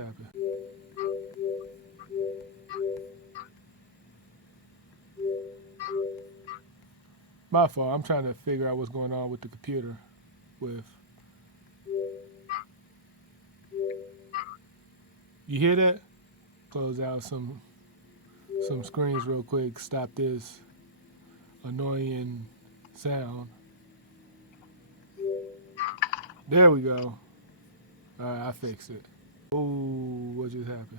happened? My fault. I'm trying to figure out what's going on with the computer. With you hear that? Close out some screens real quick. Stop this annoying sound. There we go. All right, I fixed it. Oh, what just happened?